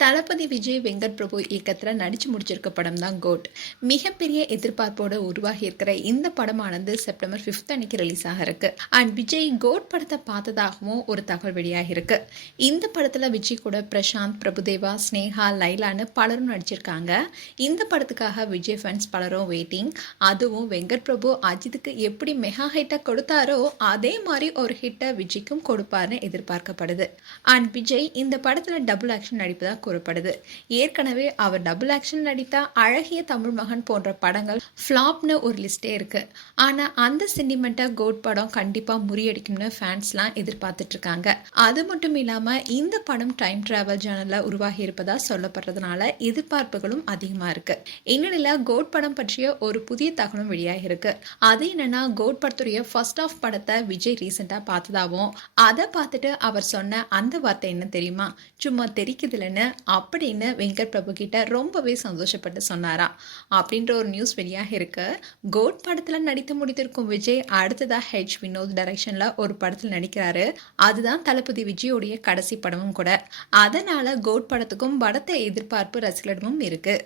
தளபதி விஜய் வெங்கட் பிரபு இயக்கத்தில் நடித்து முடிச்சிருக்க படம் தான் கோட் மிகப்பெரிய எதிர்பார்ப்போடு உருவாகி இருக்கிற இந்த படமானது செப்டம்பர் ஃபிஃப்த் அன்னைக்கு ரிலீஸ் ஆக இருக்கு அண்ட் விஜய் கோட் படத்தை பார்த்ததாகவும் ஒரு தகவல் வெளியாகி இருக்கு. இந்த படத்தில் விஜய் கூட பிரசாந்த் பிரபுதேவா ஸ்னேகா லைலான்னு பலரும் நடிச்சிருக்காங்க. இந்த படத்துக்காக விஜய் ஃபேன்ஸ் பலரும் வெயிட்டிங் அதுவும் வெங்கட் பிரபு அஜித்துக்கு எப்படி மெகா ஹிட்டை கொடுத்தாரோ அதே மாதிரி ஒரு ஹிட்டை விஜய்க்கும் கொடுப்பாருன்னு எதிர்பார்க்கப்படுது. அண்ட் விஜய் இந்த படத்தில் டபுள் ஆக்ஷன் நடிப்பதாக கூறப்படுது. ஏற்கனவே அவர் டபுள் ஆக்ஷன் நடித்த அழகிய தமிழ் மகன் போன்ற படங்கள் ஃப்ளாப்னு ஒரு லிஸ்டே இருக்கு. ஆனா அந்த சென்டிமெண்ட்டை கோட் படம் கண்டிப்பா முறியடிக்கும்னு ஃபேன்ஸ்லாம் எதிர்பார்த்துட்டு இருக்காங்க அது மட்டும் இல்லாம இந்த படம் டைம் டிராவல் ஜேனல்ல உருவாகி இருப்பதா சொல்லப்படுறதுனால எதிர்பார்ப்புகளும் அதிகமா இருக்கு. இந்நிலையில கோட் படம் பற்றிய ஒரு புதிய தகவலும் வெளியாகி இருக்கு அது என்னன்னா கோட் படத்துடைய ஃபர்ஸ்ட் ஆஃப் படத்தை விஜய் ரீசெண்டா பார்த்ததாவும் அதை பார்த்துட்டு அவர் சொன்ன அந்த வார்த்தை என்ன தெரியுமா? சும்மா தெரிக்குதுலன்னு அப்படின்னு வெங்கட் பிரபு கிட்ட ரொம்பவே சந்தோஷப்பட்டு சொன்னாரா? அப்படின்ற ஒரு நியூஸ் வெளியாக இருக்கு. கோட் படத்தில் நடித்து முடித்திருக்கும் விஜய் அடுத்ததா ஹெச் வினோத் டைரக்ஷன்ல ஒரு படத்தில் நடிக்கிறாரு. அதுதான் தளபதி விஜயோடைய கடைசி படமும் கூட. அதனால கோட் படத்துக்கும் படத்தை எதிர்பார்ப்பு ரசிகர்களிடமும் இருக்கு.